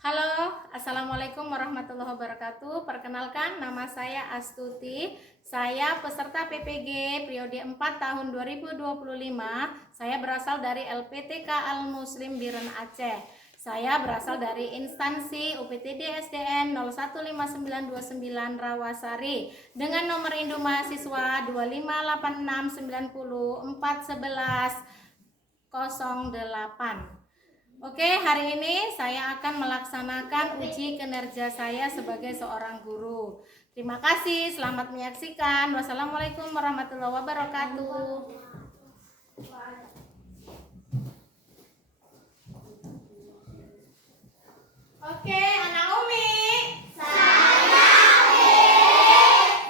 Halo, Assalamualaikum warahmatullahi wabarakatuh. Perkenalkan, nama saya Astuti. Saya peserta PPG periode 4 tahun 2025. Saya berasal dari LPTK Al-Muslim Biren Aceh. Saya berasal dari instansi UPTD SDN 015929 Rawasari dengan nomor induk mahasiswa 25890411008. Oke, hari ini saya akan melaksanakan uji kinerja saya sebagai seorang guru. Terima kasih, selamat menyaksikan. Wassalamualaikum warahmatullahi wabarakatuh. Oke, anak Umi.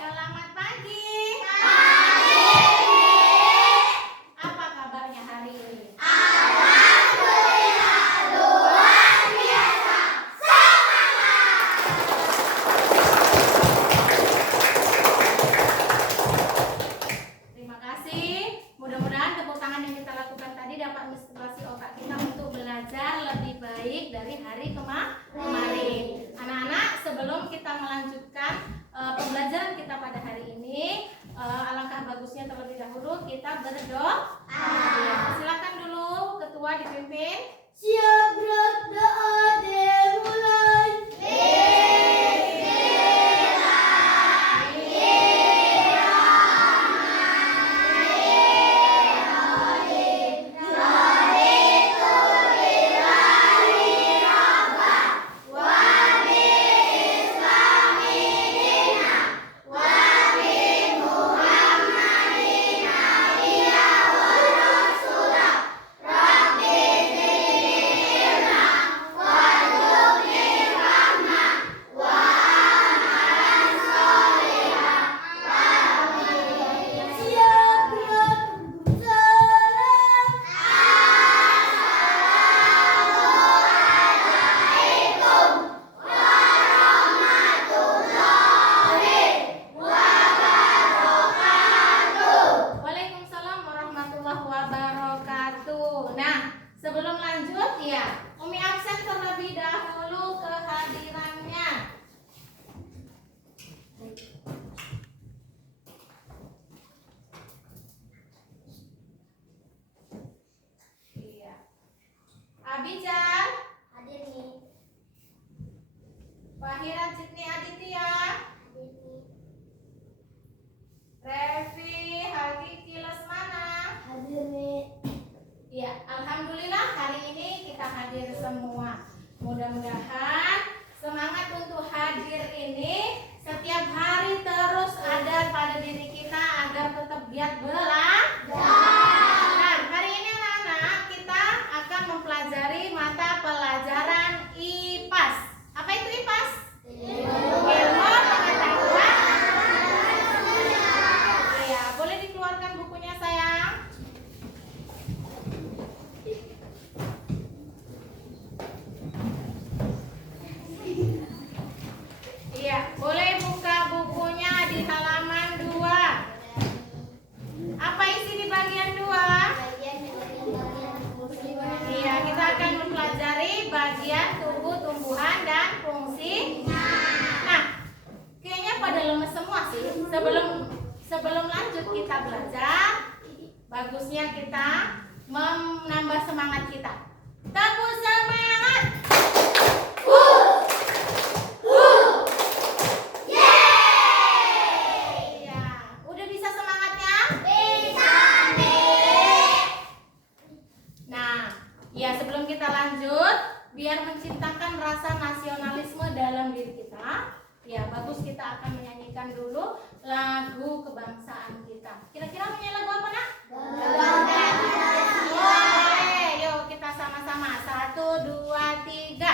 Selamat pagi. Apa kabarnya hari ini? Terima kasih. Mudah-mudahan tepuk tangan yang kita lakukan tadi dapat menginspirasi otak kita untuk belajar lebih baik dari hari kemarin. Anak-anak, sebelum kita melanjutkan pembelajaran kita pada hari ini, alangkah bagusnya terlebih dahulu kita berdoa. Silakan dulu ketua dipimpin. Siap berdoa dimulai. Waalaikumsalam warahmatullahi wabarakatuh. Nah, sebelum lanjut ya, Umi absen terlebih dahulu kehadirannya. Iya. Abijal, Hadir nih. Fahira Citni Aditya, Hadir nih. Revi Hakiki Lesmana. Hadir nih. Ya, alhamdulillah hari ini kita hadir semua. Mudah-mudahan semangat untuk hadir ini setiap hari terus ada pada diri kita agar tetap giat belajar. Nah, hari ini anak-anak kita akan mempelajari mata pelajaran IPAS. Apa itu IPAS? Ilmu pengetahuan. Iya, boleh dikeluarkan bukunya sayang. Iya, boleh buka bukunya di halaman 2. Apa isi di bagian 2? Iya, kita akan mempelajari bagian tubuh, tumbuhan, dan fungsi. Nah, kayaknya pada lemes semua sih. Sebelum lanjut kita belajar, bagusnya kita menambah semangat kita. Tepuk semangat. Iya, udah bisa semangatnya? Nah, ya sebelum kita lanjut, biar menciptakan rasa nasionalisme dalam diri kita, ya bagus kita akan menyanyikan dulu lagu kebangsaan kita. Kira-kira menyanyi lagu apa, Nak? Boleh, yuk kita sama-sama. 1, 2, 3.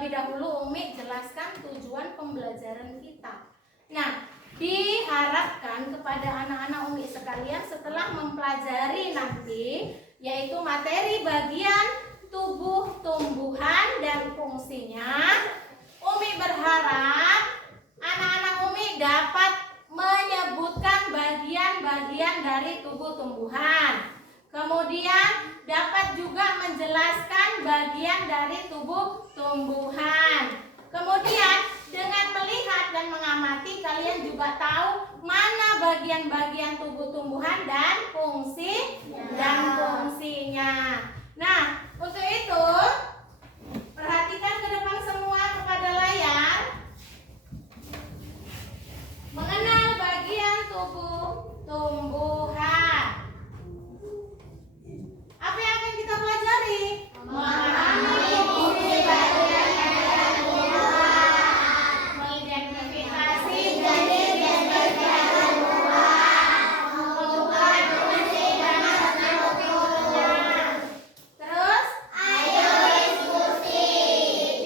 terlebih dahulu Umi jelaskan tujuan pembelajaran kita. Nah, diharapkan kepada anak-anak Umi sekalian setelah mempelajari nanti yaitu materi bagian tubuh tumbuhan dan fungsinya, Umi berharap anak-anak Umi dapat menyebutkan bagian-bagian dari tubuh tumbuhan. Kemudian dapat juga menjelaskan bagian dari tubuh tumbuhan. Kemudian dengan melihat dan mengamati kalian juga tahu mana bagian-bagian tubuh tumbuhan dan fungsinya. Nah, untuk itu perhatikan ke depan semua kepada layar. Mengenal bagian tubuh tumbuhan. Apa yang akan kita pelajari? Memahami fungsi bagian tumbuhan, mengidentifikasi jenis dan bagian tumbuhan, mengukur fungsi dan strukturnya. Terus, ayo diskusi.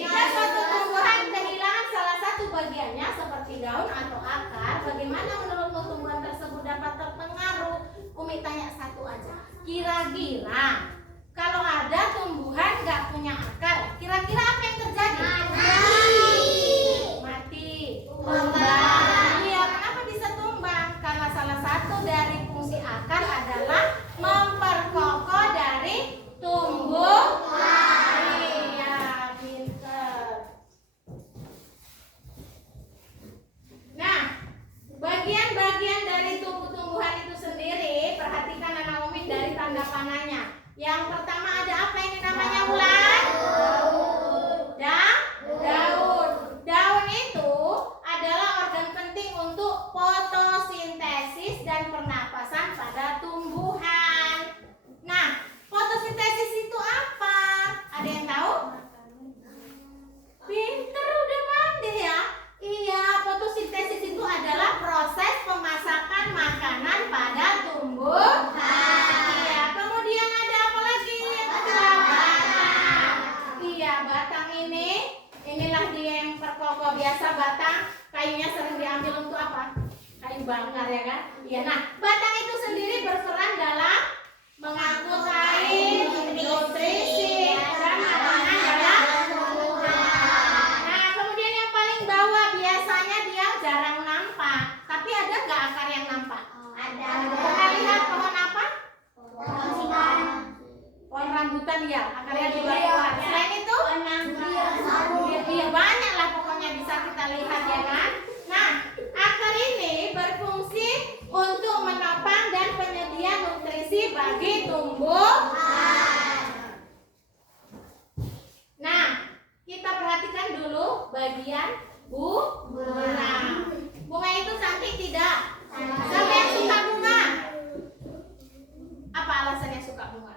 Jika suatu tumbuhan kehilangan salah satu bagiannya seperti daun atau akar, bagaimana menurutmu tumbuhan tersebut dapat terpengaruh? Umi tanya satu aja. Kira-kira kalau ada tumbuhan nggak punya akar, kira-kira apa yang terjadi? Mati. Tumbang. Iya, kenapa bisa tumbang? Karena salah satu dari fungsi akar adalah memperkokoh dari tumbuhan. Iya, pinter. Nah, bagian-bagian dari tubuh tumbuhan itu sendiri, perhatikan anak Umi dari tanda panahnya. Yang pertama ada apa ini namanya Wulan? Daun. Daun itu adalah organ penting untuk fotosintesis dan pernapasan pada tumbuhan. Nah, fotosintesis itu apa? Ada yang tahu? Pinter, udah pandai ya. Iya, fotosintesis itu adalah proses pemasakan makanan pada tumbuhan. Iya, kemudian ada apa lagi yang kedua? Batang. Iya, batang inilah dia yang perkokoh. Biasa batang kayunya sering diambil untuk apa? Kayu bakar ya kan? Iya, nah batang itu sendiri berperan dalam mengangkut air, nutrisi, dan makanan dalam tumbuhan. Nah, kemudian yang paling bawah biasanya dia jarang nampak. Tapi ada nggak akar yang nampak? Ada. Pernah lihat pohon apa? Pohon rambutan ya, akarnya di bawah. Selain itu? Iya, banyak lah pokoknya bisa kita lihat ya kan. Nah, akar ini berfungsi untuk menopang dan penyedia nutrisi bagi tumbuhan. Nah, kita perhatikan dulu bagian bunga. Bunga itu cantik tidak? Siapa yang suka bunga? Apa alasannya suka bunga?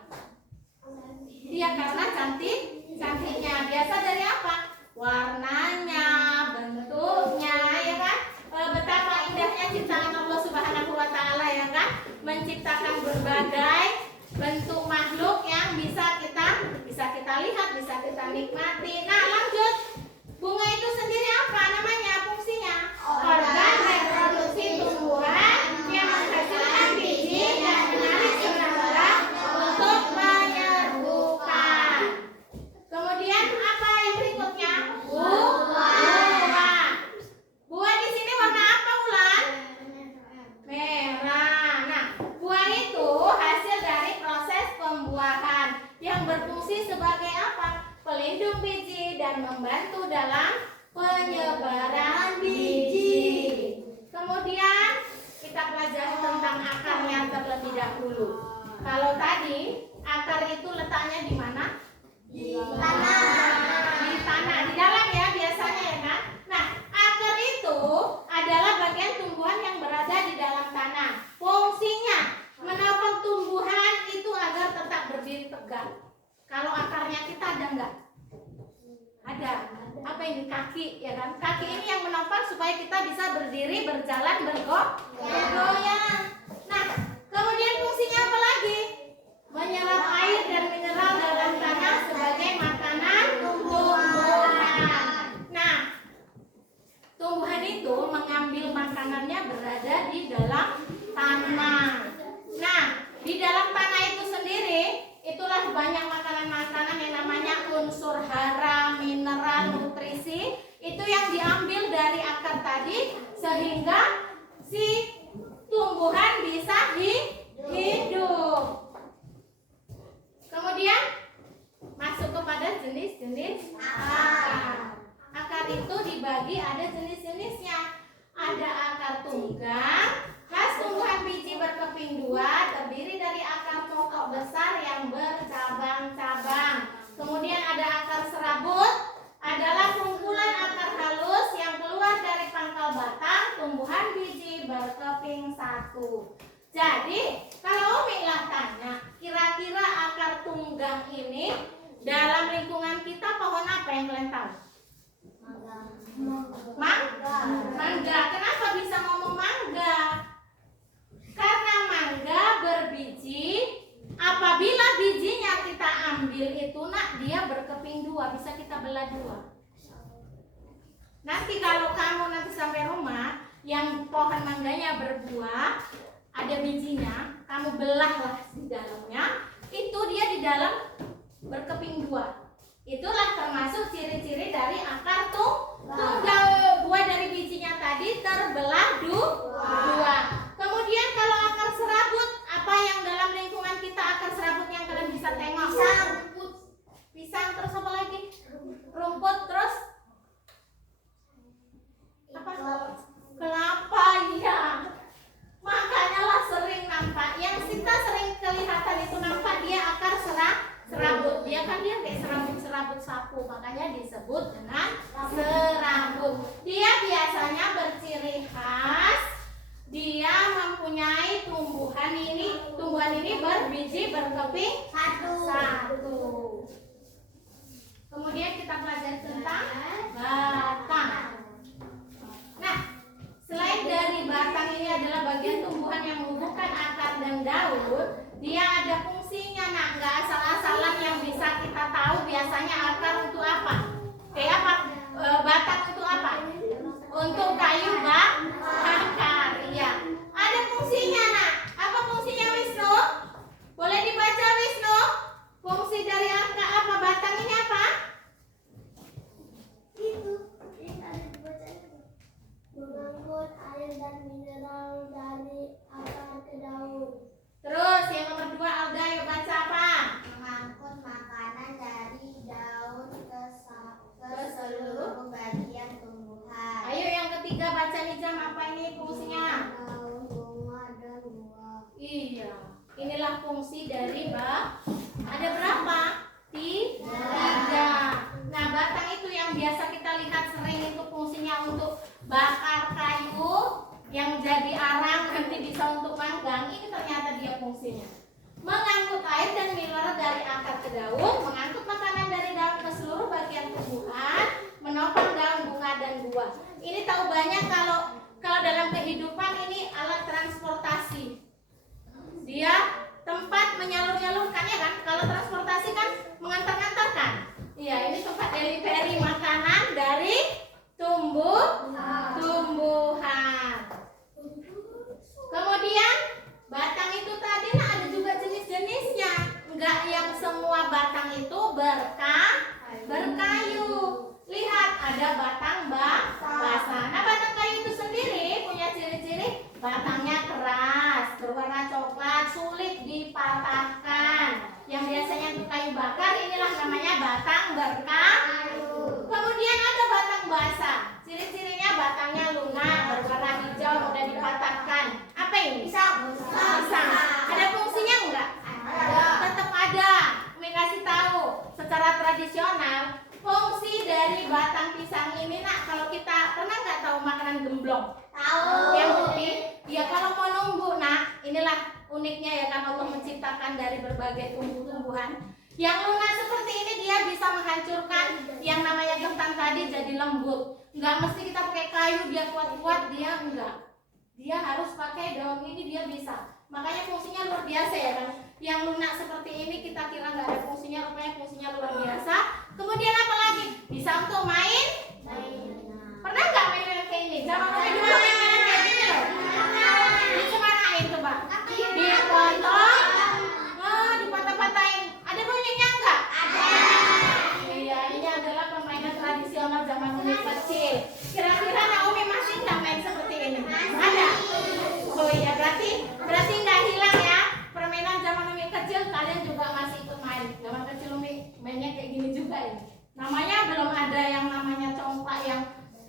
Iya, karena cantiknya. Biasa dari apa? Warnanya, bentuknya, ya kan? Betapa indahnya ciptaan Allah Subhanahu wa Ta'ala, ya kan? Menciptakan berbagai bentuk makhluk yang bisa kita lihat, bisa kita nikmati. Nah, lanjut. Bunga itu sendiri apa namanya? Fungsinya organ reproduksi tumbuhan yang menghasilkan biji dan menarik serangga untuk menyerbukan. Kemudian apa yang berikutnya? Buah. Buah di sini warna apa, Wulan? Merah. Nah, buah itu hasil dari proses pembuahan yang berfungsi sebagai apa? Pelindung biji dan membantu dalam penyebaran biji. Kemudian kita pelajari tentang akarnya terlebih dahulu. Kalau tadi akar itu letaknya di mana? Di tanah, di dalam ya biasanya ya kan. Nah, akar itu adalah bagian tumbuhan yang berada di dalam tanah. Fungsinya menopang tumbuhan itu agar tetap berdiri tegak. Kalau akarnya kita ada enggak? Ada. Apa ini? Kaki ya kan? Kaki ini yang menopang supaya kita bisa berdiri, berjalan, bergoyang. Nah, kemudian fungsinya apa lagi? Menyerap air dan mineral dalam tanah sebagai makanan tumbuhan. tadi sehingga si tumbuhan bisa hidup. Kemudian masuk kepada jenis-jenis akar. Akar itu dibagi ada jenis-jenisnya. Ada akar tunggang, khas tumbuhan biji berkeping dua, terdiri dari akar pokok besar yang bercabang-cabang. Kemudian ada akar serabut, adalah kumpulan akar halus yang keluar dari pangkal batang tumbuhan biji berkeping satu. Jadi, kalau Umi lah tanya, kira-kira akar tunggang ini dalam lingkungan kita pohon apa yang kalian tahu? Mangga. Kenapa bisa ngomong mangga? Karena mangga berbiji. Apabila bijinya kita ambil itu dia berkeping dua, bisa kita belah dua. Nanti kalau kamu nanti sampai rumah yang pohon mangganya berbuah, ada bijinya, kamu belahlah di dalamnya, itu dia di dalam berkeping dua. Itulah termasuk ciri-ciri dari akar tunggal. Buah dari bijinya tadi terbelah dua. Kemudian kalau akar serabut, apa yang dalam lingkungan kita akar serabut yang kalian bisa tengok? Pisang, terus apa lagi? Rumput, terus apa? Kelapa, ya. Makanya lah sering nampak. Yang kita sering kelihatan itu nampak dia akar serabut. Dia kan kayak serabut sapu, makanya disebut dengan serabut. Dia biasanya berciri khas, dia mempunyai tumbuhan ini berbiji berkeping satu. Kemudian kita pelajari tentang batang. Nah, selain dari batang ini adalah bagian tumbuhan yang menghubungkan akar dan daun, dia ada fungsinya. Nah, nggak asal-asalan yang bisa kita tahu biasanya akar untuk apa? Kayak apa? Batang untuk apa? Untuk kayu bakar. Iya. Ada fungsinya, Nak. Apa fungsinya, Wisnu? Boleh dibaca, Wisnu? Fungsi dari akar apa? Batang ini apa? Itu ada dibacanya. Mengangkut air dan mineral dari akar ke daun. Terus yang nomor 2, Alda, yuk baca apa? Mengangkut makanan dari daun ke seluruh bagian tumbuhan. Ayo yang ketiga baca Nijam, apa ini fungsinya? Daun, bunga, dan buah. Iya, inilah fungsi dari ada berapa? 3. Nah, batang itu yang biasa kita lihat sering itu fungsinya untuk bakar kayu yang jadi arang nanti bisa untuk manggang. Ini ternyata dia fungsinya mengangkut air dan mineral dari akar ke daun, mengangkut makanan dari daun ke seluruh bagian tumbuhan, menopang daun, bunga, dan buah. Ini tahu banyak kalau dalam kehidupan ini alat transportasi. Dia tempat menyalur-nyalurkan, ya kan? Kalau transportasi kan mengantar-ngantarkan. Iya, ini tempat delivery makanan dari tumbuhan. Kemudian batang itu tadi ada juga jenis-jenisnya. Enggak yang semua batang itu berkayu. Lihat, ada batang basah. Nah, batang kayu itu sendiri punya ciri-ciri batangnya keras, berwarna coklat, sulit dipatahkan. Yang biasanya untuk kayu bakar, inilah namanya batang berkayu. Kemudian ada batang basah. Ciri-cirinya batangnya lunak, berwarna hijau, mudah dipatahkan. Apa ini? Pisang. Ada fungsinya enggak? Tetap ada. Umi kasih tahu. Secara tradisional, fungsi dari batang pisang ini, Nak, kalau kita pernah nggak tahu makanan gemblong? Tahu. Yang putih. Ya, kalau mau nunggu, Nak, inilah uniknya ya kan, Allah menciptakan dari berbagai tumbuh-tumbuhan. Yang lunak seperti ini dia bisa menghancurkan yang namanya ketan tadi jadi lembut. Nggak mesti kita pakai kayu dia kuat-kuat, dia enggak. Dia harus pakai daun ini dia bisa. Makanya fungsinya luar biasa ya kan. Yang lunak seperti ini kita kira nggak ada fungsinya, rupanya fungsinya luar biasa. Kemudian apa lagi? Bisa untuk main. Pernah nggak main kayak ini? Zaman dulu juga main kayak gini loh. Dicemarain coba. Dipotong. Dipatah-patahin. Ada bunyinya enggak? Ada. Iya, ini adalah permainan tradisional zaman Umi kecil. Kira-kira Naomi masih nggak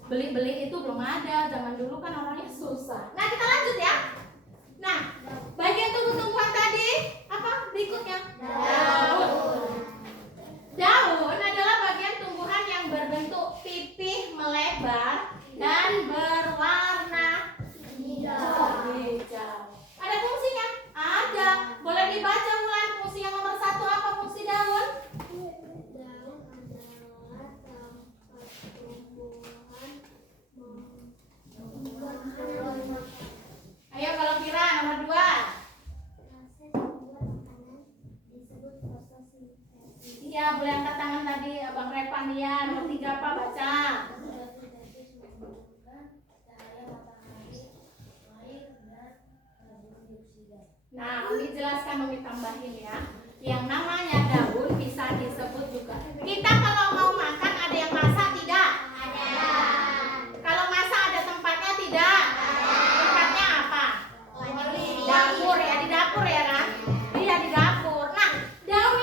beli-beli itu belum ada. Zaman dulu kan orangnya susah. Nah, kita lanjut ya. Nah, bagian tumbuh-tumbuhan tadi apa berikutnya? Daun. Daun adalah bagian tumbuhan yang berbentuk pipih melebar dan berwarna hijau. Ada fungsinya? Ada. Boleh dibaca mulai fungsi yang nomor 1 apa fungsi daun? Daun adalah tempat tumbuhan. Ayo kalau kira nomor 2. Proses membuat makanan disebut fotosintesis. Iya, boleh angkat tangan tadi Abang Repan ya. Nomor 3 apa baca? Fotosintesis menghubungkan cahaya matahari, air, dan karbon dioksida. Nah, Umi jelaskan, Umi tambahin ya. Yang namanya daun bisa disebut juga. Kita kalau mau makan ada yang masak tidak? Ada. Kalau masak ada tempatnya tidak? Tempatnya apa? Dapur ya, di dapur ya kan? Iya, di dapur. Nah, daun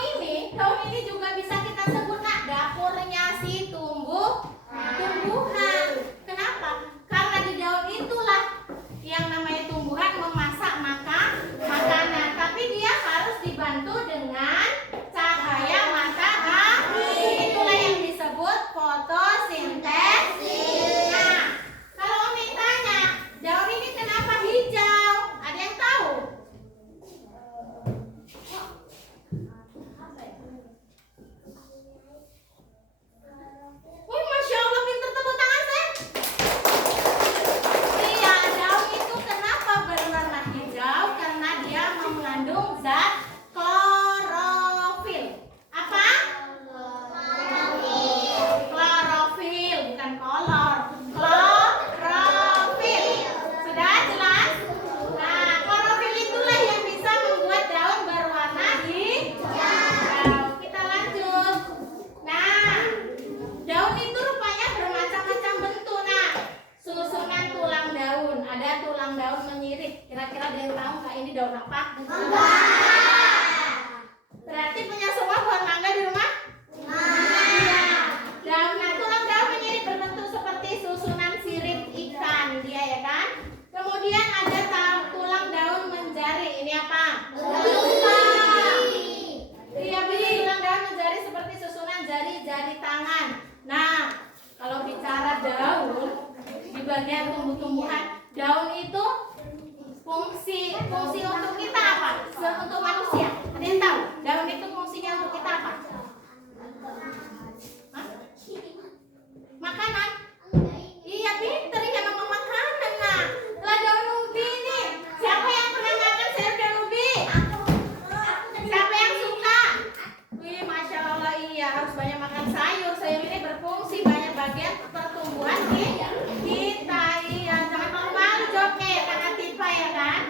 ini juga bisa kita sebut nak dapurnya si tumbuhan. Kenapa? Karena di daun itulah yang namanya tumbuhan memasak makanan. Tapi dia harus dibantu dengan cahaya matahari. Itulah yang disebut fotosintesis. Nah, kalau Umi tanya, daun ini kenapa hijau? Ada yang tahu? Wih, Masya Allah, pinter, tepuk tangan saya. Iya, daun itu kenapa berwarna hijau? Karena dia mengandung zat klorofil. Apa? Klorofil, bukan kolor. Klorofil. Sudah jelas? Nah, klorofil itulah yang bisa membuat daun berwarna hijau. Kita lanjut. Nah, daun itu rupanya bermacam-macam bentuk. Nah, susunan tulang daun. Ada tulang daun menyirip. Kira-kira ada yang tahu nggak ini daun apa? Berarti punya semua pohon mangga di rumah? Iya. Nah, tulang daun menyirip berbentuk seperti susunan sirip ikan dia ya kan? Kemudian ada tulang daun menjari. Ini apa? Iya, tulang daun menjari seperti susunan jari-jari tangan. Nah, kalau bicara daun di bagian tumbuh-tumbuhan, daun itu fungsi untuk kita apa? Untuk manusia. Ada yang tahu? Daun itu fungsinya untuk kita apa? Hah? Makanan? Iya, pinter ya, memang makanan. Nah, lah daun ubi ini. Siapa yang pernah makan sayur daun ubi? Siapa yang suka? Wih, Masya Allah, iya, harus banyak makan sayur. Sayur ini berfungsi banyak bagian pertumbuhan di kita. Iya, jangan malu-malu jawabnya ya, Kak Atifa ya kan?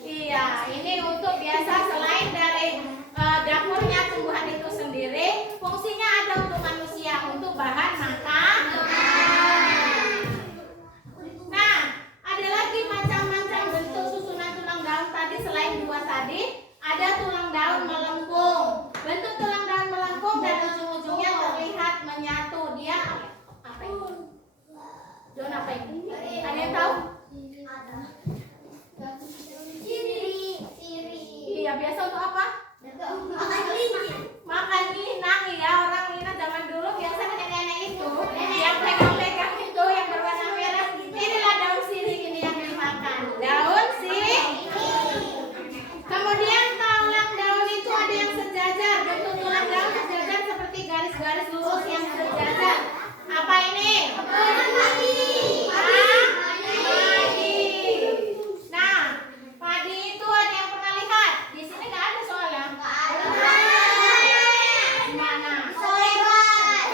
Iya, ini untuk biasa selain dari dapurnya tumbuhan itu sendiri, fungsinya ada untuk manusia, untuk bahan makan. Nah, ada lagi macam-macam bentuk susunan tulang daun tadi. Selain dua tadi, ada tulang daun melengkung. Bentuk tulang daun melengkung dan ujung-ujungnya terlihat menyatu. Dia apa ini? Daun apa ini? Ada yang tahu? Iya, biasa untuk apa? Makan inang ya. Orang Minang zaman dulu biasa nenek-nenek itu yang pegang-pegang itu yang berwarna merah. Inilah daun sirih ini yang dimakan. Daun sirih. Kemudian tulang daun itu ada yang sejajar. Bentuk tulang daun sejajar seperti garis-garis lurus yang sejajar. Apa ini? Padi. Nah, padi itu ada yang pernah lihat? Di sini nggak ada soalnya. Di mana?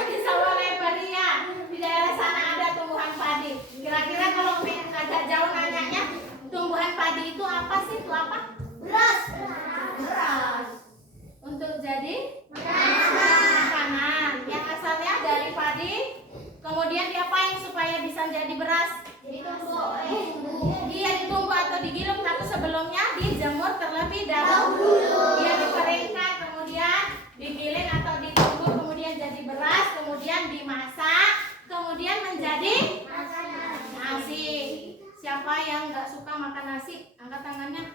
Di sawah lebar ya. Di daerah sana ada tumbuhan padi. Kira-kira kalau agak jauh nanyanya, tumbuhan padi itu apa sih? Itu apa? Beras. Untuk jadi makanan. Yang asalnya dari padi, kemudian diapain supaya bisa jadi beras? Dia ditumbuk atau digiling, tapi sebelumnya dijemur terlebih dahulu. Dia dikeringkan, kemudian digiling atau ditumbuk, kemudian jadi beras, kemudian dimasak, kemudian menjadi makan nasi? Angkat tangannya.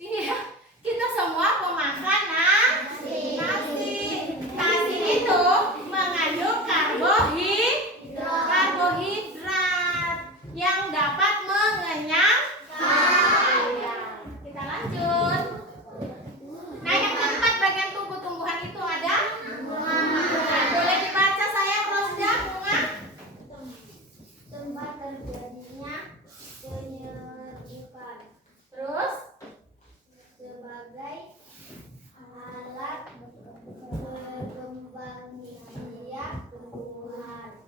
Iya, kita semua mau makan nasi. Nasi itu mengandung karbohidrat yang dapat mengenyangkan. Ya, kita lanjut. Nah, yang keempat bagian tubuh tumbuhan itu ada bunga. Boleh dibaca sayang Rosda, bunga? Tempat terjadinya penyerbukan. Terus Sebagai alat berkembang biak tumbuhan.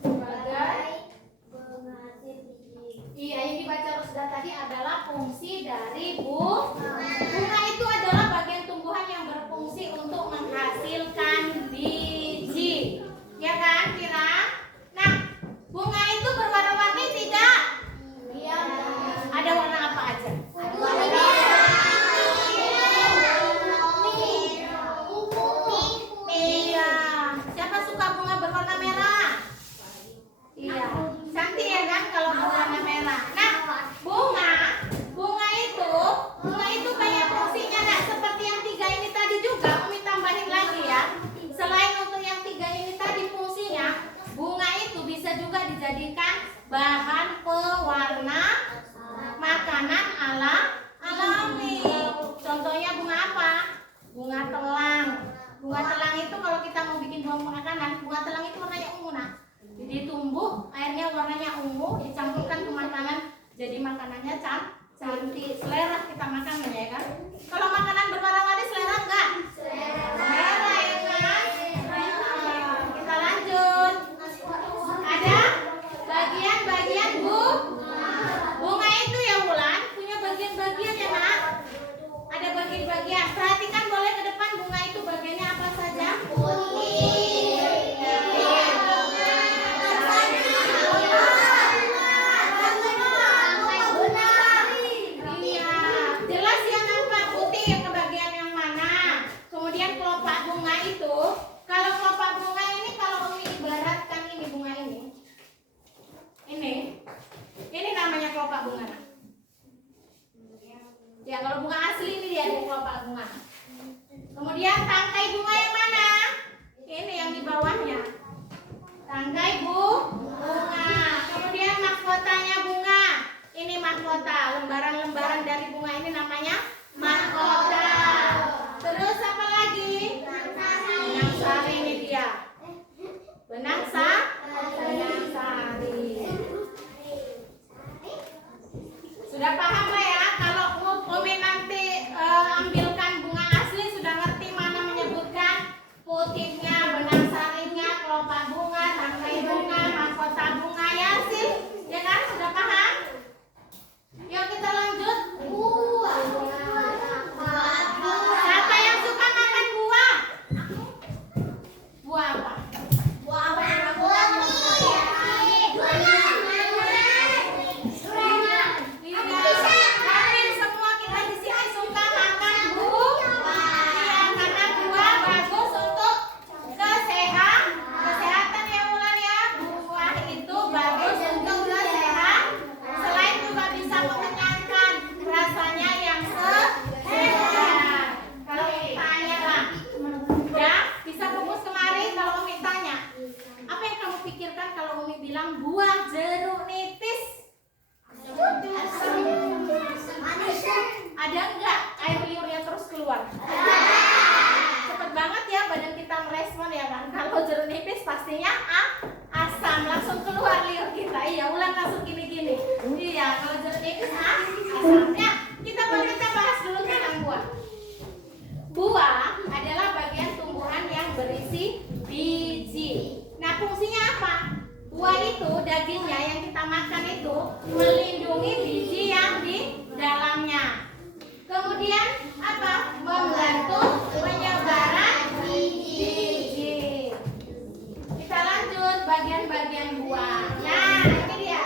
Sebagai penghasil biji. iya, yang dibaca Rosda tadi adalah fungsi dari bunga. Bunga itu adalah bagian tumbuhan yang berfungsi untuk menghasilkan biji. Ya kan, Kira? Nah, bunga itu berwarna-warni tidak? Iya. Ada warna apa aja? Iya. Siapa suka bunga berwarna merah? Iya. Cantik ya kan kalau berwarna merah. Nah, bunga itu banyak fungsinya nggak? Seperti yang 3 ini tadi juga, Umi tambahin lagi ya. Selain untuk yang 3 ini tadi fungsinya, bunga itu bisa juga dijadikan bahan pewarna makanan alami. Contohnya bunga apa? Bunga telang. Bunga telang itu kalau kita mau bikin buah makanan, bunga telang itu warnanya ungu nah. Jadi tumbuh, airnya warnanya ungu, dicampurkan ke makanan, jadi makanannya cantik, selera kita makan ya kan? Kalau makanan berwarna-warni selera enggak? Selera ya kan? Kita lanjut. Ada bagian-bagian bunga itu ya Wulan punya bagian-bagian ya nak? Ada bagian-bagian. Perhatikan boleh ke depan bunga itu bagiannya apa saja? Iya, jelas ya nampak putih ke bagian yang mana. Kemudian kelopak bunga itu, kalau kelopak bunga ini kalau Umi ibaratkan ini bunga ini namanya kelopak bunga. Ya kalau bunga asli ini dia ada kelopak bunga. Kemudian tangkai bunga yang mana? Ini yang di bawahnya. Tangkai bunga. Kemudian mahkotanya bunga. Ini mahkota. Lembaran-lembaran dari bunga ini namanya mahkota. Terus apa lagi? Benang sari ini dia. Benang sari. Sudah paham lah ya? Kalau Umi nanti ambilkan bunga asli sudah ngerti mana menyebutkan putihnya, benang sarinya, kelopak bunga, tangkai bunga, mahkota bunga ya sih? Ya kan? Sudah paham? Yuk kita lanjut. Siapa yang suka makan buah? Buah apa? Hampir semua kita di sini suka makan buah. Iya, karena buah bagus untuk kesehatan ya Wulan ya. Buah itu bagus untuk kesehatan. Selain juga bisa mengenyangkan, rasanya yang segar. Kalau tanya lah, ya bisa fokus kemari kalau Umi tanya. Apa yang kamu pikirkan kalau Umi bilang buah jeruk nipis? Ada enggak air liurnya terus keluar? Cepet banget ya badan kita merespon ya kan. Kalau jeruk nipis pastinya asam, langsung keluar liur kita. Iya, Wulan langsung gini-gini. Iya, kalau jeruk nipis asamnya. Kita bahas dulu tentang buah. Buah adalah bagian tumbuhan yang berisi biji. Nah, fungsinya apa? Buah itu dagingnya yang kita makan itu melindungi biji yang di dalamnya. Kemudian apa? Membantu penyebaran biji. Kita lanjut bagian-bagian buah. Nah, ini dia.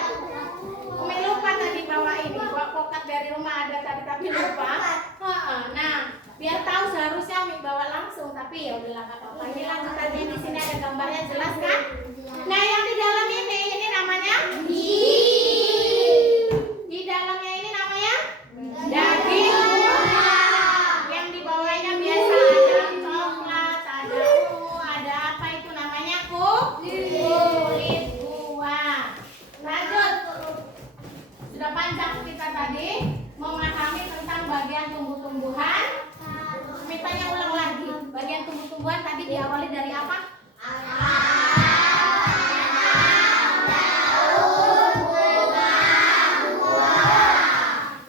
Umi lupa tadi bawa ini, bawa pokat dari rumah ada tadi tapi lupa. Nah, biar tahu seharusnya Umi bawa langsung, tapi ya udahlah nggak apa-apa. Ini lanjut aja, di sini ada gambarnya jelas kan? Nah, yang di dalam ini namanya biji. diawali dari apa?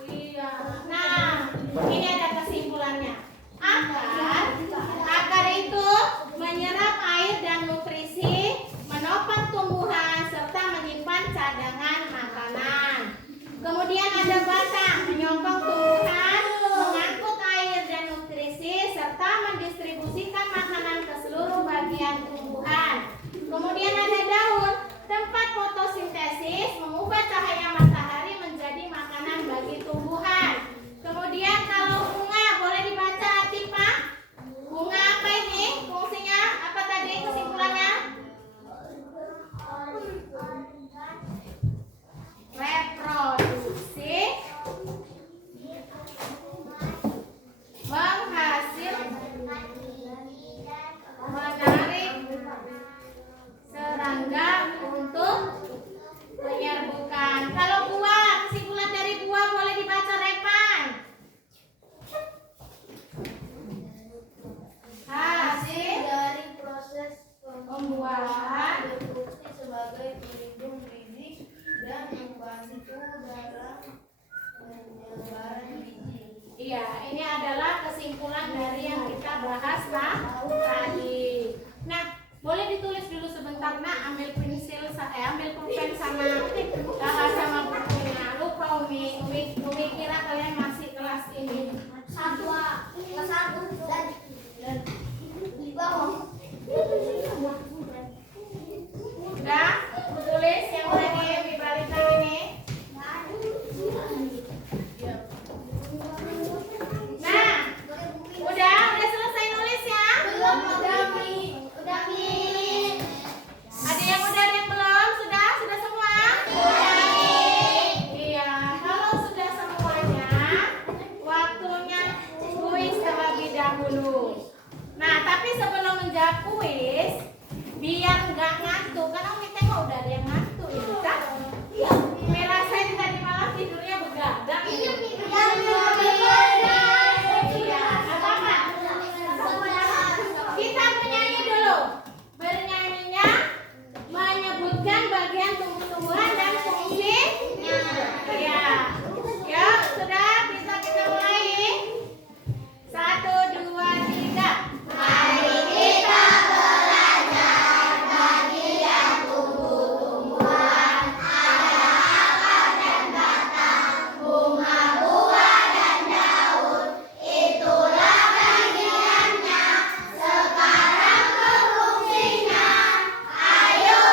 Iya. Nah, ini ada kesimpulannya. Akar itu menyerap air dan nutrisi, menopang tumbuhan serta menyimpan cadangan makanan. Kemudian ada batang, menyokong tumbuhan, mengangkut air dan nutrisi serta mendistribusikan makanan ke seluruh bagian tumbuhan. Kemudian ada daun, tempat fotosintesis, mengubah cahaya matahari menjadi makanan bagi tumbuhan. Kemudian kalau bunga, boleh dibaca Tipa. Bunga apa ini? Fungsinya apa tadi kesimpulannya? Reproduksi, menghasil, menarik serangga untuk menyerbukan. Kalau buah, kesimpulan dari buah boleh dibaca Repan. Hasil dari proses pembuahan berfungsi sebagai pelindung biji dan membantu dalam penyebaran biji. Iya, ini adalah kesimpulan dari yang kita bahas tadi. Nah, boleh ditulis dulu sebentar, nak. Ambil pensil, ambil pulpen sama bukunya. Lupa Umi kira kalian masih kelas ini. Kelas 1 dan di bawah. Udah tulis yang tadi Umi balikan ini. Nah, udah selesai nulis ya? Belum, udah Mi. Ada yang udah, ada yang belum? Sudah semua? Iya, kalau sudah semuanya, waktunya kuis terlebih dahulu. Nah, tapi sebelum menjawab kuis, biar nggak ngantuk, karena Umi tengok udah ada yang ngantuk ini kan? Umi rasain tadi malam tidurnya begadang. Iya, nggak apa-apa. Kita bernyanyi dulu. Bernyanyinya menyebutkan bagian tumbuh-tumbuhan dan fungsinya. Ya, yuk sudah bisa kita mulai. 1, 2, 3. Mari kita belajar bagian tumbuh-tumbuhan. Ada akar dan batang, bunga, buah dan daun. Itulah bagiannya. Sekarang ke fungsinya. Ayo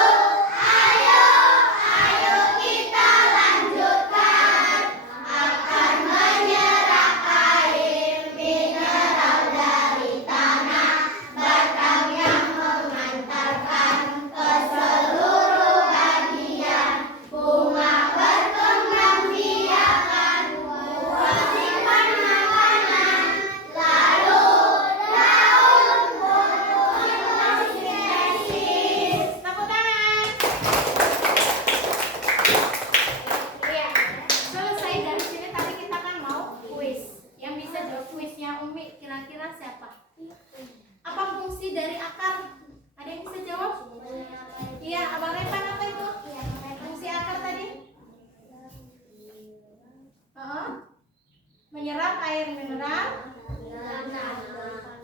kita lanjutkan. Akan menyerap air mineral dari tanah, batang yang mengantarkan ke seluruh bagian, bunga berkembang biakan, buah simpan makanan, lalu daun fotosintesis. Tepuk tangan. Iya, selesai dari sini tadi kita kan mau kuis. Yang bisa jawab kuisnya Umi kira-kira siapa? Apa fungsi dari akar? Ada yang bisa jawab? Iya, Abang Repan apa itu? Fungsi akar tadi? Menyerap air mineral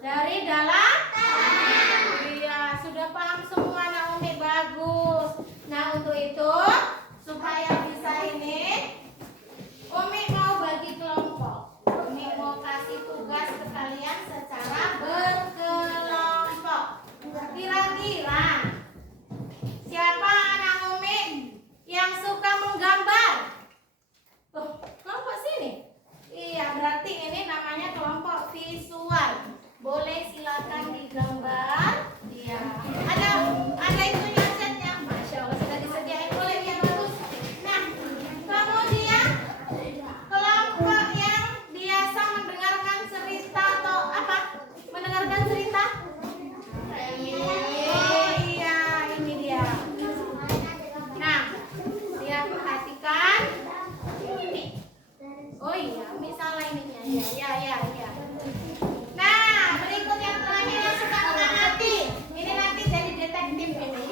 dari dalam tanah. Iya, sudah paham semua Naomi, bagus. Nah, untuk itu supaya bisa ini, Umi mau bagi kelompok. Umi mau kasih tugas ke kalian secara berkelompok. Kira-kira siapa anak Umi yang suka menggambar? Kelompok sini. Iya, berarti ini namanya kelompok visual. Boleh silakan digambar. Iya. Ada itunya catnya. Masya Allah sudah disediain. Boleh yang bagus. Nah, kemudian kelompok yang biasa mendengarkan cerita atau apa? Mendengarkan cerita? Oh,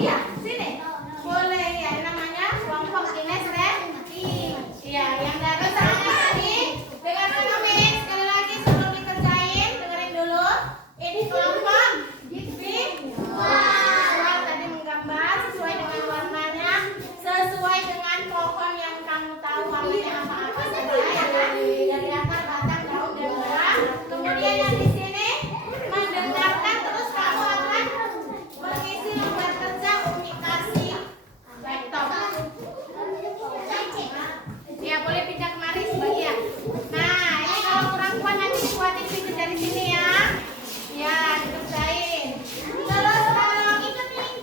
Iya, sini. Boleh ya, namanya kelompok kinestetik. Iya, yang dari sana tadi dengan fenomen sekali lagi sebelum dikerjain dengerin dulu. Ini kelompok visual tadi menggambar sesuai dengan warnanya, sesuai dengan pohon yang kamu tahu warnanya apa-apa saja ya kan? Dari akar, batang, daun dan buah. Kemudian yang di sini mendengarkan terus kamu akan mengisi lembar kerja aplikasi laptop. Ya boleh pindah kemari sebagian. Nah ini kalau kurang kuat nanti dikuatin pindah dari sini ya. Ya dikerjain. Terus kalau nah kalau mau ditarik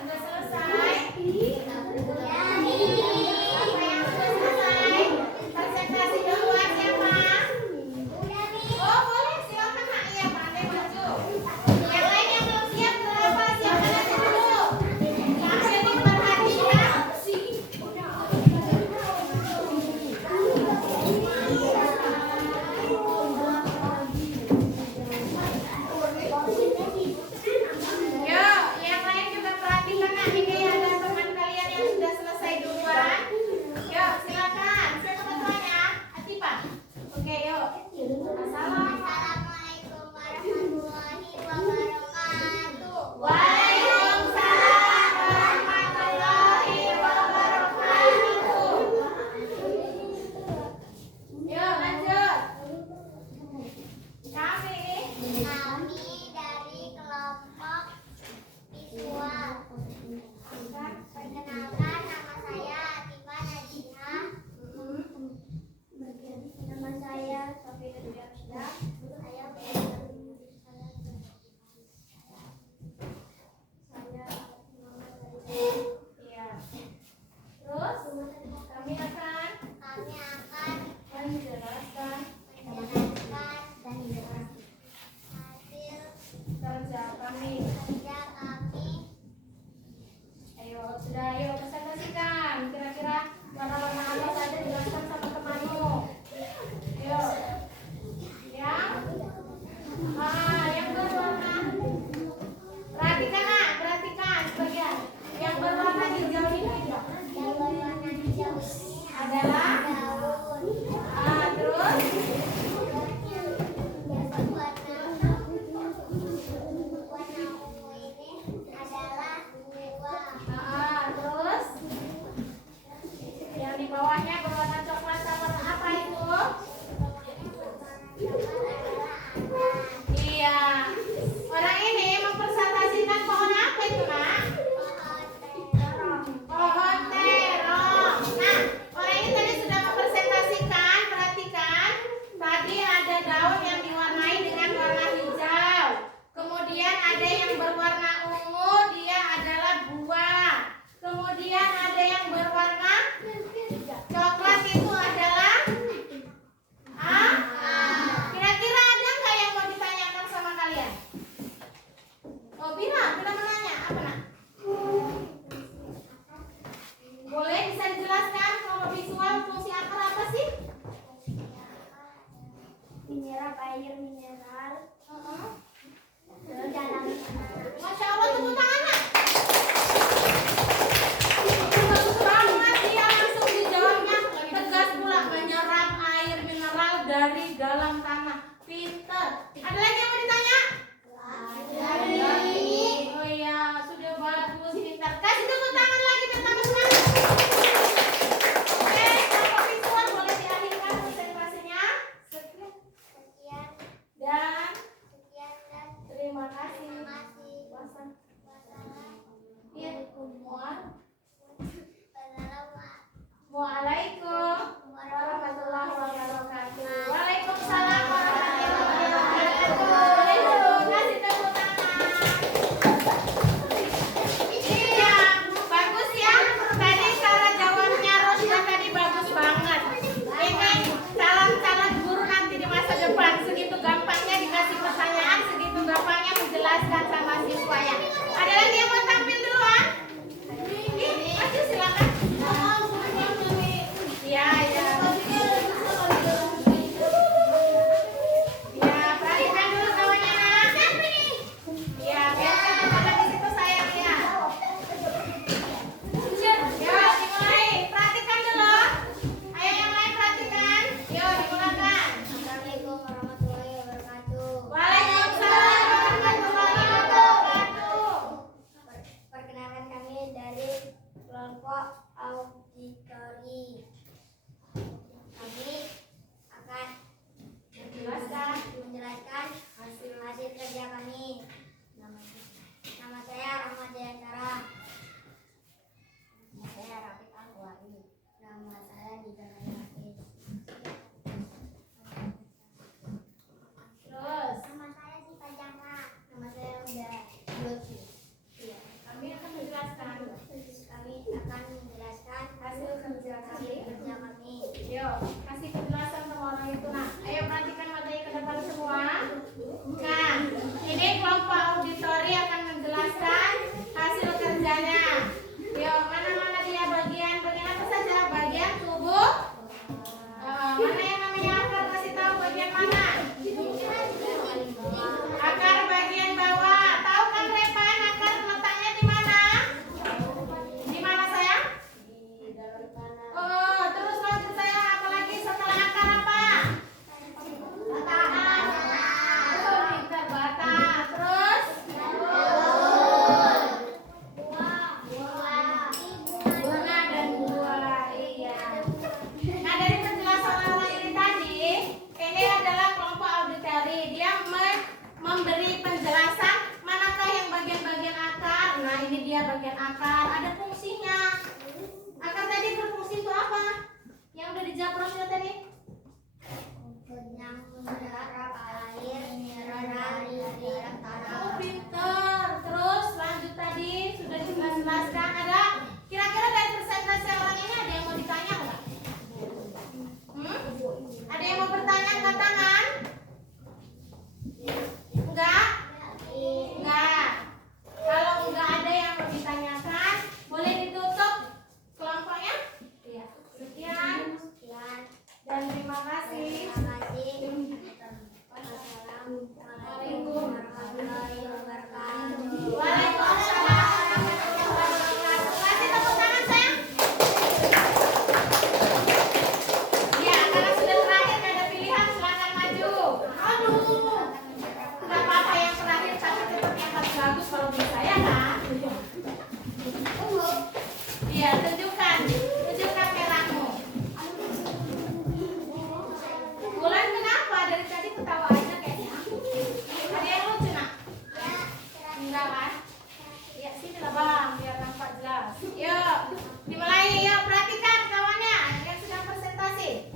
Sudah selesai. Apa yang sudah selesai? Presentasi duluan siapa? Oh boleh, silakan Nak. Iya, pandai maju. Yang lain yang belum siap berapa? Siapkan aja dulu. Sambil diperhatikan. Yo, yang lain juga perhatikan Nak. Ini ada teman kalian yang sudah selesai duluan. Yo, silakan. Saya kebetulannya Atifah. Oke, yuk. Assalamualaikum warahmatullahi wabarakatuh. Waalaikumsalam warahmatullahi wabarakatuh. Yuk, lanjut. Kami Kami dari kelompok visual. Perkenalkan, nama saya Atifah Najiha. Nama saya Sofi Nurdiansyah. Saya iya. Terus kami akan menjelaskan menjelaskan hasil kerja kami. kerja kami. Ayo, sudah, ayo presentasikan. Kira-kira warna-warna apa saja jelaskan sama temanmu. Ayo. Yang berwarna. Perhatikan Nak, perhatikan sebagian. Yang berwarna hijau ini Yang berwarna hijau ini adalah daun. terus Warna ungu ini adalah buah. terus yang di bawahnya berwarna coklat sama apa itu? Iya. Orang ini mempresentasikan pohon apa itu, Nak? Pohon terong. Nah, orang ini tadi sudah mempresentasikan, perhatikan. Tadi ada daun yang diwarnai dengan warna hijau. Kemudian ada yang berwarna ungu, dia adalah buah. Kemudian ada yang berwarna coklat, itu adalah kira-kira ada nggak yang mau ditanyakan sama kalian? Oh, bilang menanya apa Nak? Boleh bisa dijelaskan kalau visual fungsi akar apa sih? Mineral, air mineral dalam Masya Allah, tepuk tangan Nak. Bagus banget, dia langsung dijawabnya tegas pula, menyerap air mineral dari dalam tanah. Pinter. Ada lagi yang mau ditanya? Oh iya, sudah bagus, pintar. Kasih tepuk tangan lagi, pertama semangat. Oke, kelompok visual boleh dialihkan presentasinya. sekian Dan dan terima kasih. masih Waalaikumsalam warahmatullahi wabarakatuh. Waalaikumsalam warahmatullahi akar. Ada fungsinya. Akar tadi berfungsi untuk apa? Yang udah dijawab tadi? Yang menyerap air, menyerap dari dalam tanah. Oh, pinter. Terus lanjut tadi sudah dijelaskan. Ada kira-kira dari presentasi orang ini ada yang mau ditanya nggak? Ada yang mau bertanya, angkat tangan? Enggak? Enggak. Kalau enggak ada yang mau ditanyakan, boleh ditutup kelompoknya? Iya. Sekian dan terima kasih. Assalamualaikum warahmatullahi wabarakatuh. Waalaikumsalam warahmatullahi wabarakatuh. Kasih tepuk tangan sayang. Ya, karena sudah terakhir nggak ada pilihan, silakan maju. Aduh, nggak apa-apa yang terakhir, tapi tetap yang harus bagus kalau bisa ya kan? Iya, tunjukkan merahmu. Bulan kenapa dari tadi ketawa aja kayaknya? Ada yang lucu nak? Enggak kan? Ya sini lah bang, biar nampak jelas. Yuk, dimulai yuk, perhatikan kawannya yang sedang presentasi.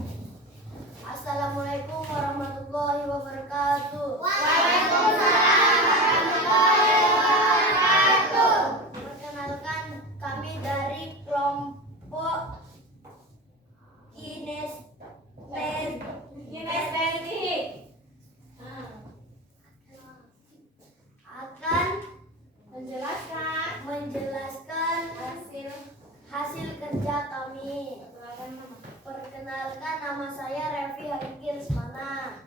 Assalamualaikum warahmatullahi wabarakatuh. Waalaikumsalam warahmatullahi wabarakatuh. Perkenalkan, kami dari kelompok Kinestetik. akan Menjelaskan menjelaskan hasil kerja kami. Silakan mama. Perkenalkan, nama saya Revi Haiki Rismana.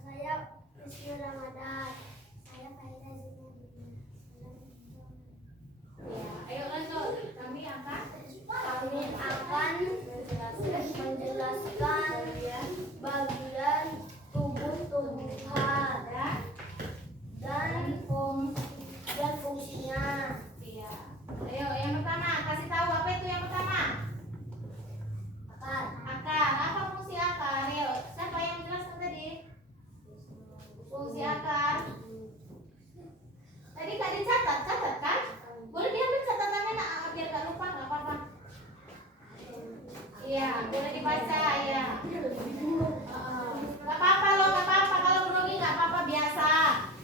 Saya Rizky Ramadan. Saya Faida Zina. Ya, ayo lanjut. Kami akan Kami akan menjelaskan bagian tubuh-tumbuhan dan fungsinya. Iya. Ayo yang pertama, kasih tahu apa itu yang pertama? Akar. Akar. Apa fungsi akar? Ayo, siapa yang jelaskan tadi? Fungsi akar. Tadi kak dicatat kan? Boleh diambil catatannya nak, biar gak lupa, nggak apa-apa. Iya, boleh dibaca ya. Nggak apa-apa loh, nggak apa-apa kalau grogi, nggak apa-apa, biasa.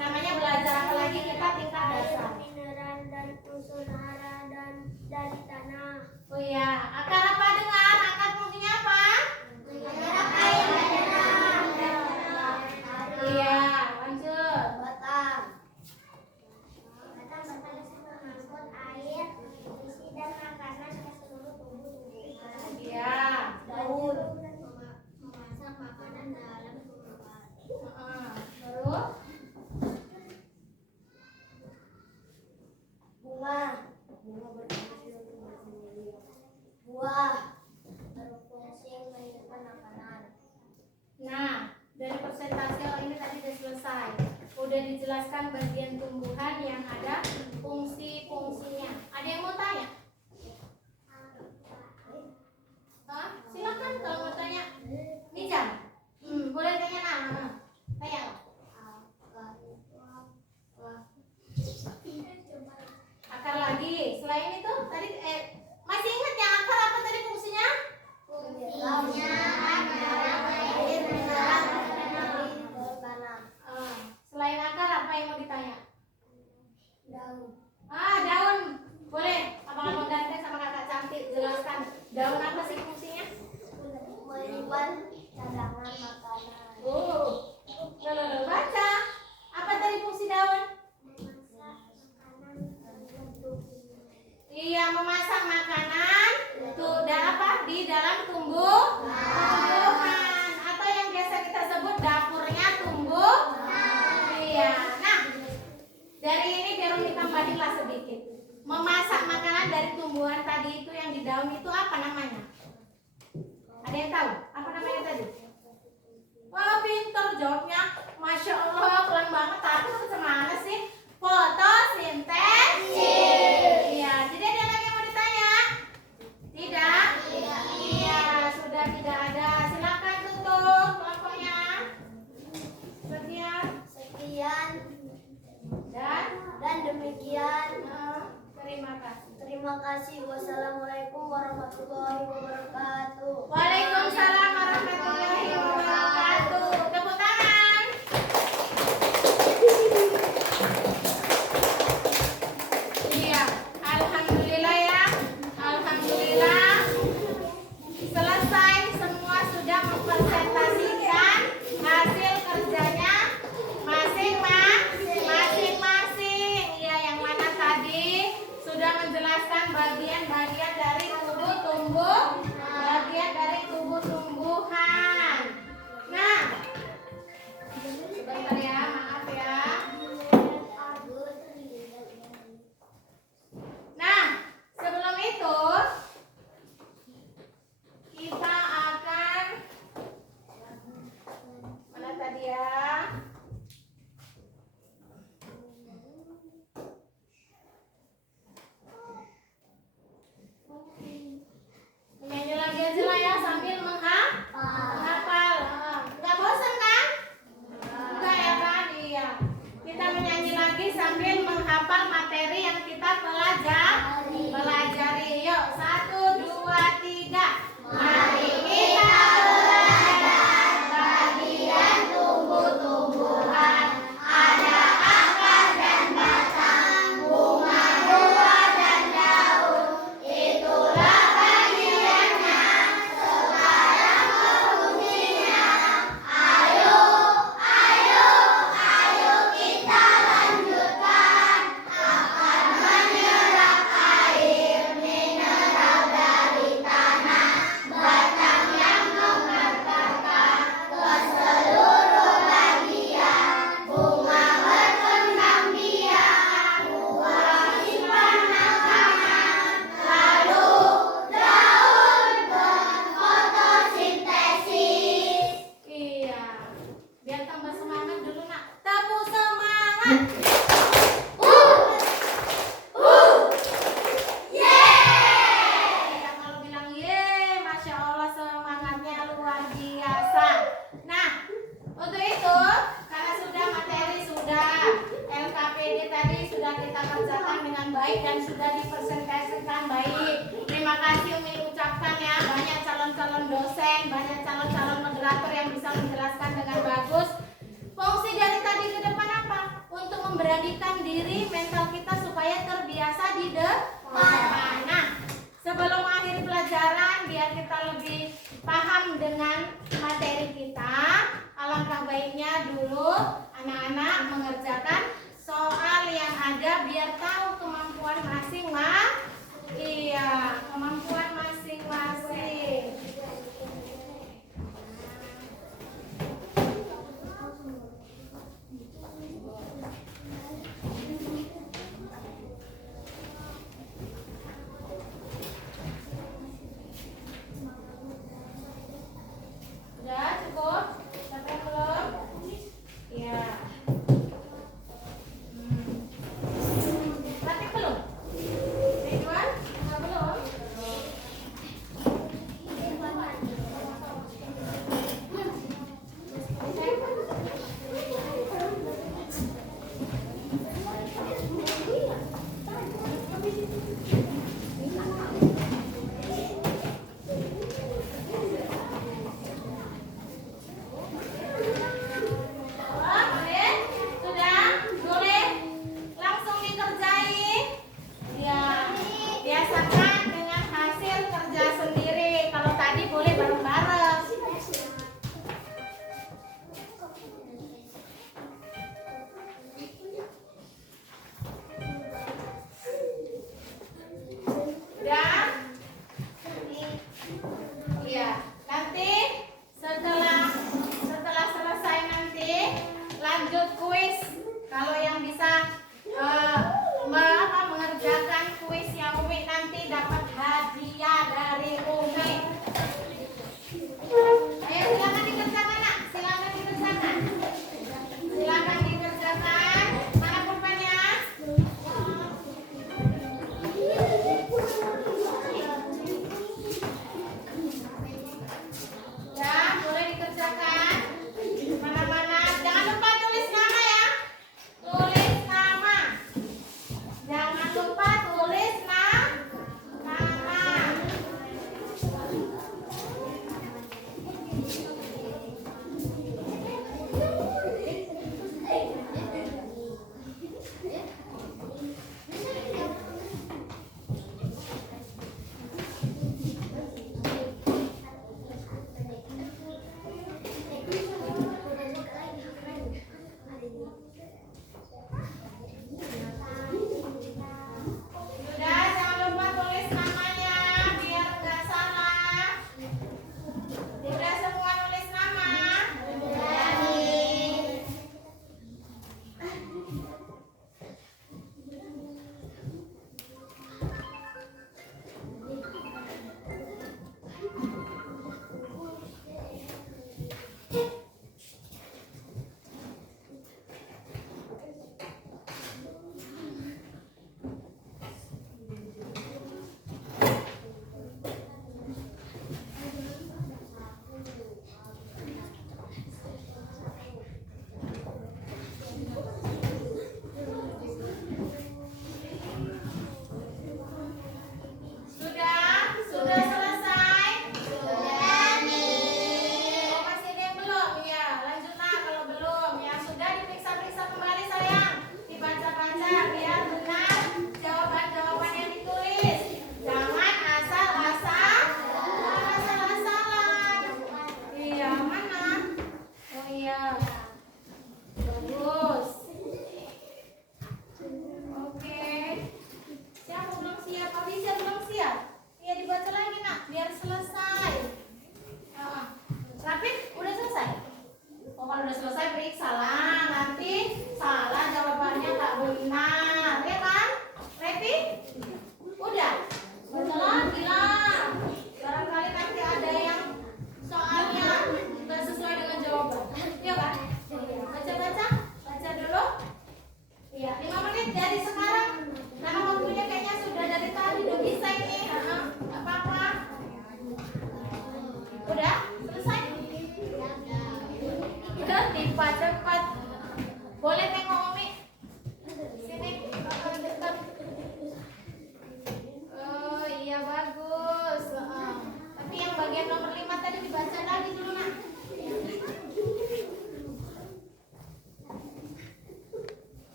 Namanya belajar, apalagi kita tingkat dasar. Mineral dan unsur hara dan dari tanah. Oh iya, akar apa dengar? Akar fungsinya apa? Iya, lanjut. Batang. Batang mengangkut air, isi dan makanan ke seluruh tubuh-tumbuhan. Iya. Daun. Memasak makanan dalam tumbuhan. Terus? Bunga. Bunga berfungsi untuk bersendiri. Buah. Berfungsi menghidupkan makanan. Nah, dari presentasi orang ini tadi sudah selesai. Udah dijelaskan bagian tumbuhan yang ada fungsi-fungsinya. Ada yang mau tanya? Silakan kalau mau tanya. Nijam? Boleh tanya nama. Tanya lah. Akar lagi. Selain itu tadi masih ingat ya akar apa tadi fungsinya? Fungsinya adalah air mineral dari tanah. Selain akar apa yang mau ditanya? Daun. Daun. Boleh. Abang-abang ganteng sama kakak cantik jelaskan. Daun apa sih fungsinya? Menyimpan cadangan makanan. Loh, baca. Apa tadi fungsi daun? Memasak makanan untuk Iya, memasak makanan di dalam tumbuhan atau yang biasa kita sebut dapurnya tumbuhan. Iya. Nah, dari ini biar Umi tambahin lah sedikit. Memasak makanan dari tumbuhan tadi itu yang di daun itu apa namanya? Ada yang tahu? Apa namanya tadi? Wah, pinter jawabnya. Masya Allah, pelan banget. Tapi kemana sih? Fotosintesis. Iya, jadi ada lagi yang mau ditanya? Tidak? Iya, sudah tidak ada. Silakan tutup kelompoknya. Sekian. kasih. Wassalamualaikum warahmatullahi wabarakatuh. Waalaikumsalam warahmatullahi wabarakatuh. Tepuk tangan. Iya, alhamdulillah ya. Alhamdulillah. Selesai, semua sudah mempresentasikan hasil kerjanya masing-masing. Iya, yang mana tadi sudah menjelaskan bagian-bagian dari tubuh tumbuhan. Nah, sebentar ya, maaf ya. Nah, sebelum itu kita akan mana tadi ya? Nyanyi lagi aja lah ya sambil menghafal. Nggak bosan kan? Enggak ya kan? Iya. Kita menyanyi lagi sambil menghafal materi yang kita pelajari. Yuk, 1, 2, 3. Mari kita belajar bagian tumbuh-tumbuhan. Ada akar dan batang, bunga, buah dan daun. Itulah bagiannya. Sekarang fungsinya. Ayo kita lanjutkan. Akan menyerap air mineral dari tanah. Batang yang mengantarkan ke seluruh bagian. Bunga berkembang biak, buah simpan makanan. Lalu daun berfotosintesis. Iya, biar tambah semangat dulu nak. Tepuk semangat. Ya, kalau bilang ye, masya Allah semangatnya luar biasa. Nah, untuk itu karena sudah materi sudah LKPD tadi sudah kita kerjakan dengan baik dan sudah dipresentasikan baik. Terima kasih Umi ucapkan ya, banyak calon-calon dosen, banyak calon-calon moderator yang bisa menjelaskan dengan bagus. Fungsi dari tadi ke depan apa? Untuk memberanikan diri mental kita supaya terbiasa di depan. Nah, sebelum akhir pelajaran biar kita lebih paham dengan materi kita, alangkah baiknya dulu anak-anak mengerjakan soal yang ada biar tahu kemampuan masing-masing. Iya, kemampuan masing-masing. Sudah cukup? Sampai belum? Iya. Berarti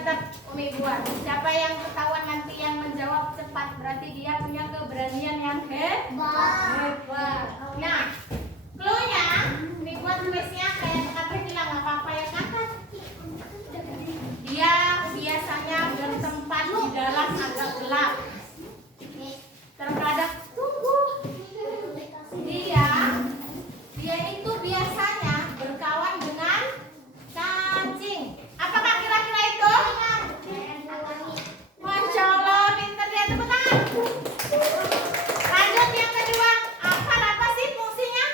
tetap Umi buat. Siapa yang ketahuan nanti yang menjawab cepat berarti dia punya keberanian yang hebat. Nah, clue-nya Umi buat tulisnya kayak kakak bilang nggak apa-apa ya kakak. Dia biasanya bertempat di dalam agak gelap. Terkadang tunggu. Dia itu biasanya berkawan dengan cacing. Apakah kira-kira itu? Masya Allah, pintar dia, tepuk tangan. Lanjut yang kedua, apa sih fungsinya?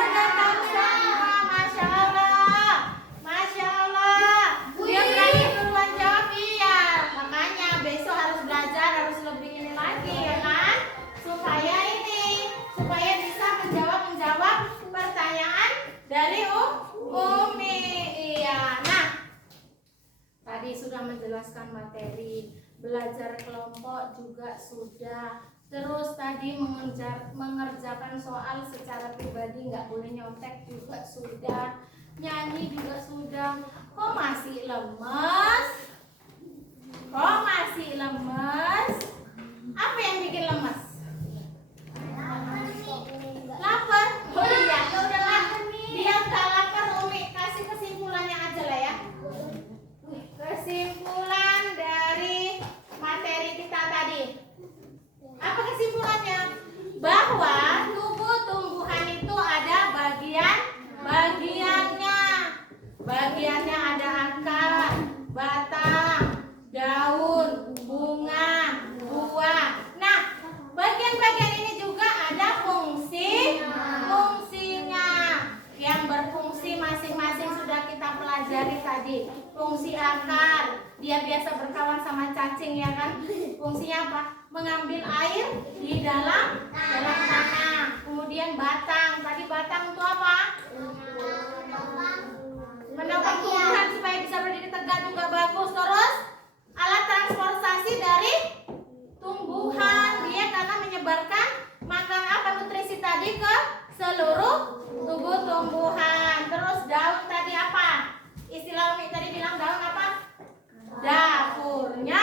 Udah tahu semua, Masya Allah. Masya Allah. Dia berani duluan jawab iya. Makanya besok harus belajar, harus lebih ini lagi ya kan? Supaya bisa menjawab pertanyaan dari Umi. Iya. Nah, tadi sudah menjelaskan materi, belajar kelompok juga sudah. Terus tadi mengerjakan soal secara pribadi, nggak boleh nyontek juga sudah. Nyanyi juga sudah. Kok masih lemes? Apa yang bikin lemes? Lapar. Oh iya, ya udahlah. Biar nggak lapar, Umi kasih kesimpulannya aja lah ya. Kesimpulan dari materi kita tadi. Apa kesimpulannya? Bahwa tubuh tumbuhan itu ada bagiannya. Bagiannya ada akar, batang, daun, bunga, buah. Nah, bagian-bagian ini juga ada fungsinya. Yang berfungsi masing-masing sudah kita pelajari tadi. Fungsi akar, dia biasa berkawan sama cacing ya kan? Fungsinya apa? Mengambil air di dalam tanah. Kemudian batang, tadi batang itu apa? Menopang tumbuhan supaya bisa berdiri tegak juga bagus. Terus alat transportasi dari tumbuhan, dia karena menyebarkan nutrisi tadi ke seluruh tubuh tumbuhan. Terus daun tadi apa? Istilah Umi tadi bilang daun apa? Dapurnya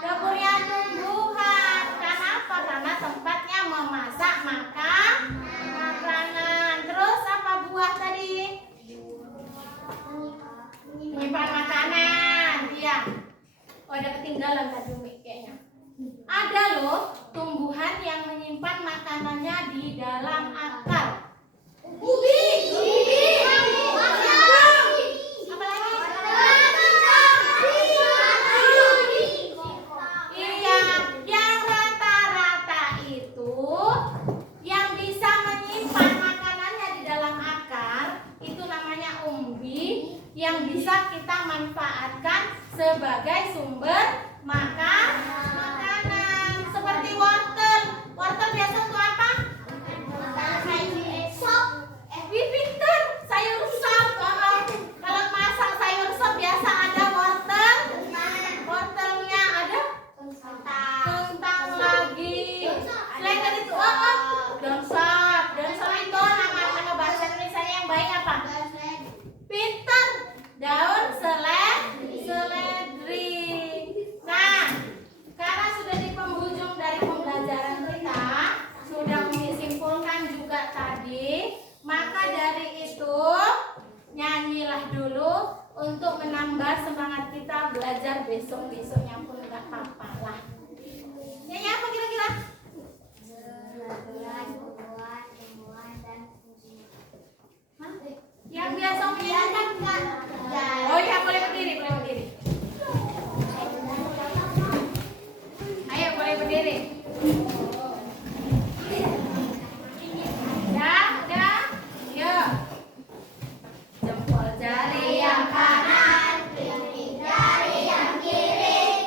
tumbuhan. Karena apa? Karena tempatnya memasak makanan. Terus apa buah tadi? Menyimpan makanan. Iya. Oh, ada ketinggalan tadi Umi kayaknya. Ada loh tumbuhan yang menyimpan makanannya di dalam akar. Ubi. Apa lagi? Iya, yang rata-rata itu yang bisa menyimpan makanannya di dalam akar itu namanya umbi, yang bisa kita manfaatkan sebagai sumber makanan. Seperti wortel. Wortel biasa untuk apa? Pinter, sayur sop. Kalau masak sayur sop biasa ada wortel. Wortelnya ada kentang lagi. Selain dari itu donsop. Donsop itu nama bahasa Indonesia yang baik apa? Pinter. Daun seledri. Nah, karena sudah di penghujung dari pembelajaran kita, sudah disimpulkan juga tadi, maka dari itu nyanyilah dulu untuk menambah semangat kita belajar besok-besoknya pun nggak apa-apa lah. Nyanyi apa kira-kira? Yang biasa menyanyikan? Oh ya, boleh berdiri, Ayo, boleh berdiri. Udah. Yuk. Jempol jari yang kanan, kelingking jari yang kiri,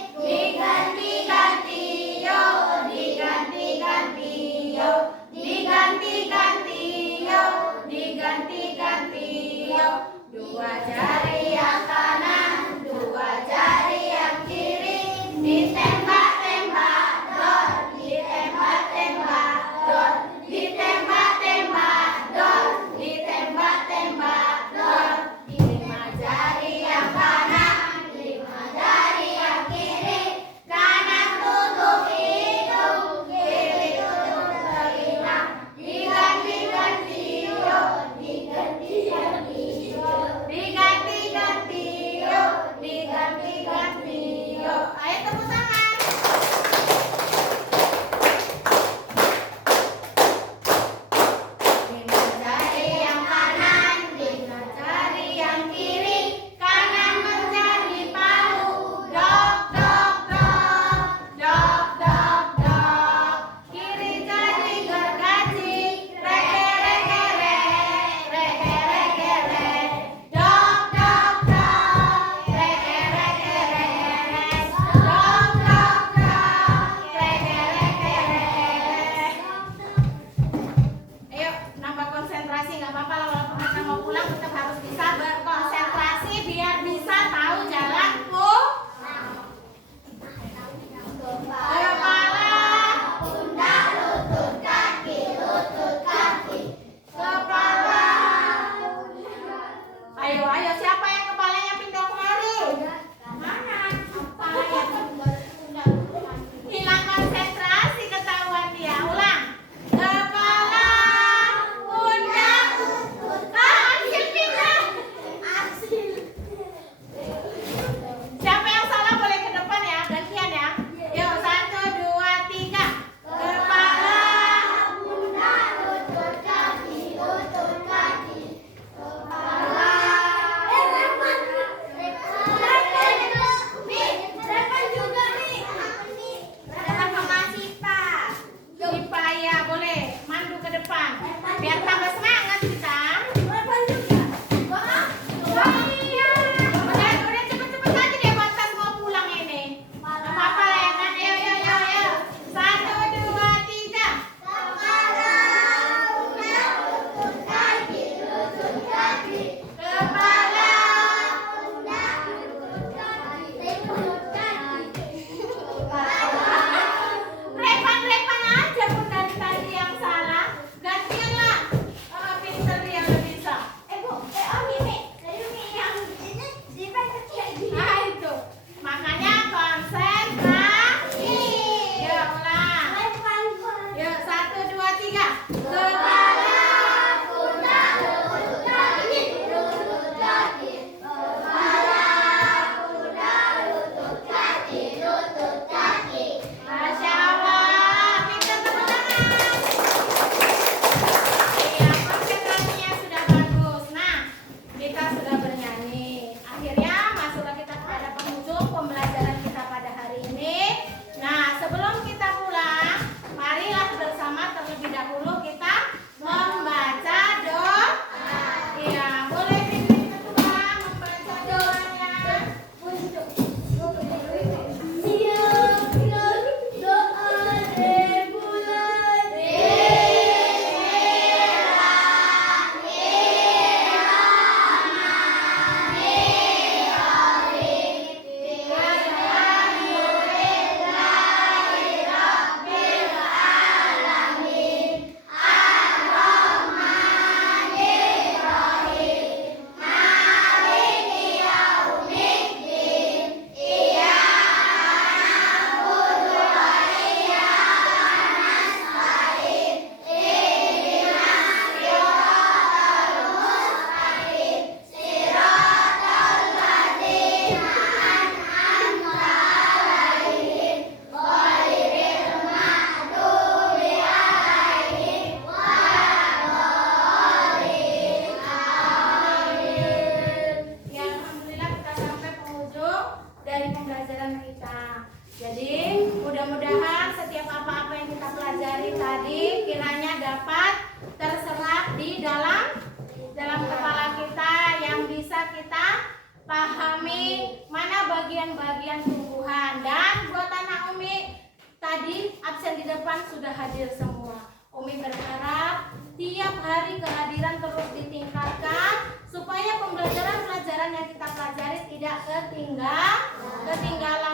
pahami mana bagian-bagian tumbuhan. Dan buat anak Umi tadi absen di depan sudah hadir semua. Umi berharap tiap hari kehadiran terus ditingkatkan supaya pembelajaran-pelajaran yang kita pelajari tidak ketinggalan,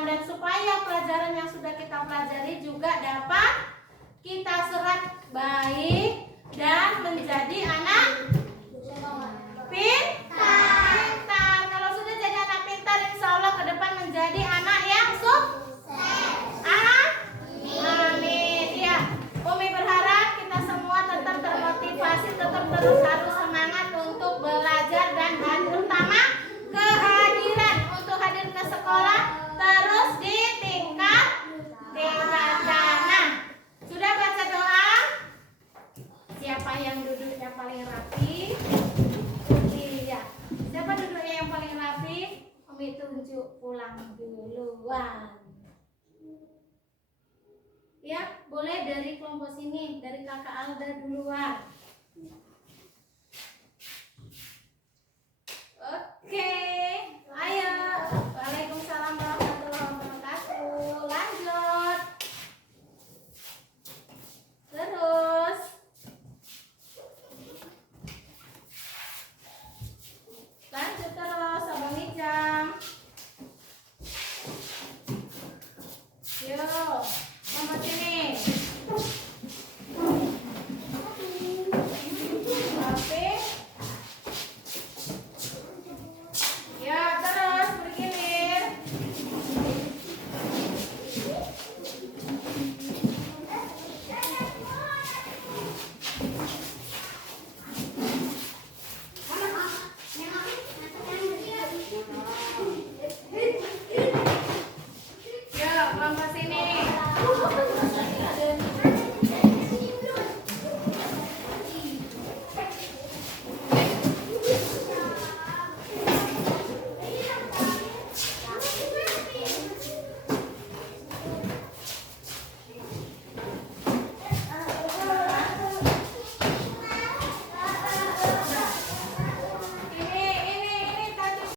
dan supaya pelajaran yang sudah kita pelajari juga dapat kita serap baik dan menjadi anak pintar. Kalau sudah jadi anak pintar, insya Allah ke depan menjadi anak yang sukses. Amin. Ya, Umi berharap kita semua tetap termotivasi, tetap terus harus semangat untuk belajar, dan terutama kehadiran untuk hadir ke sekolah terus ditingkatkan. Nah, sudah baca doa? Siapa yang duduknya paling rapi? Iya. Siapa duduknya yang paling rapi? Umi tunjuk pulang duluan. Ya, boleh dari kelompok sini, dari kakak Alda duluan. Oke, ayo. Waalaikumsalam warahmatullahi wabarakatuh. Lanjut. Terus. Lanjut terus, Abang Ijam. Yuk, nomor sini. Oke. Ya, terus bergilir. Ya, kelompok sini.